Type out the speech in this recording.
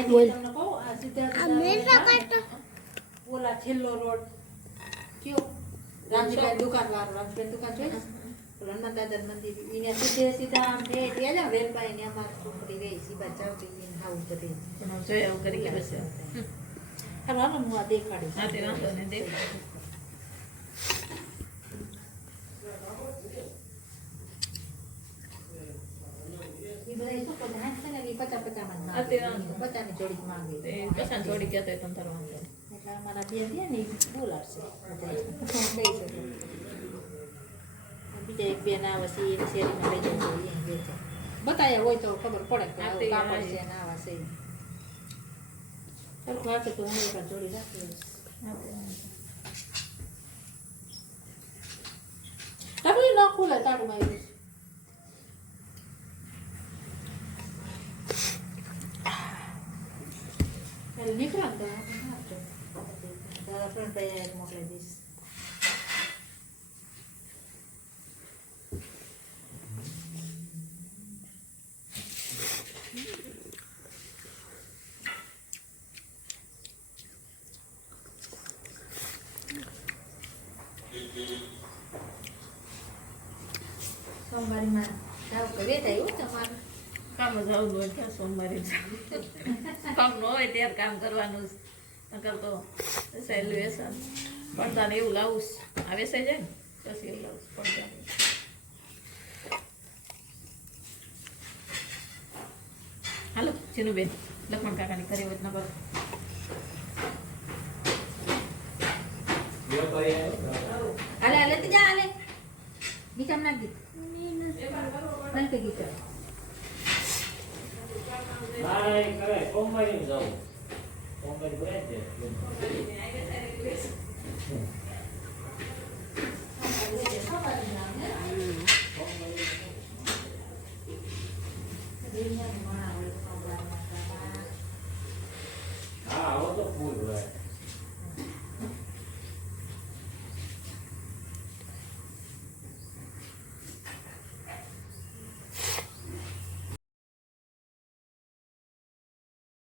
idea તમને કહું આ સીધા ઓલા છેલ્લો રોડ કયો રામજીભાઈ દુકાન વાળો રામજીભાઈ દુકાન છે ને હનુમાન દાદા મંદિર એને સીધે સીધા આમ બે ગયા વેલભાઈ ને અમાર છોકરી રહી સીધા ચાવતી ને હાઉસ બધી જોઈ આવું કરી કે બસ હાલો હાલો હું આ દેખાડું હા તે વાંધો ને દેખાડો એ બધા શું કરે હાથ છે ને એ 50 માં હા તે વાંધો 50 ની જોડી માંગે તે પસંદ થોડી કહેતો તમ તારો વાંધો એટલે અમારા બેન છે ને બોલાવશે બીજા એક બેન આવે છે એ શેરીમાં લઈ જાય એ વેચે બતાયા હોય તો ખબર પડે કે આવું કાપડ છે ને આવા છે ચાલો વાંચે તો હું એક જોડી રાખી ડબલી ન ખુલે તારું મારી નીકળા તો ફ્રેન્ડ ભાઈ મોકલી દઈશ સોમવારે માં જાવ કે વેતા એવું તમારે કામ જ આવું હોય ત્યાં સોમવારે કામ ન હોય ત્યારે કામ કરવાનું નકર તો સહેલું વેસન પડદાને એવું લાવું આ વેસાઈ જાય ને પછી એવું લાવું પડદાને હાલો ચીનુબેન લક્ષ્મણ કાકાની ઘરે હોય નગર હાલે હાલે તો જા હાલે ગીચમ નાખ દી નાખ ગીચમ Hai, કરે કોમવારી જાવ કોમવારી બોલે છે Hãy subscribe cho kênh Ghiền Mì Gõ để không bỏ lỡ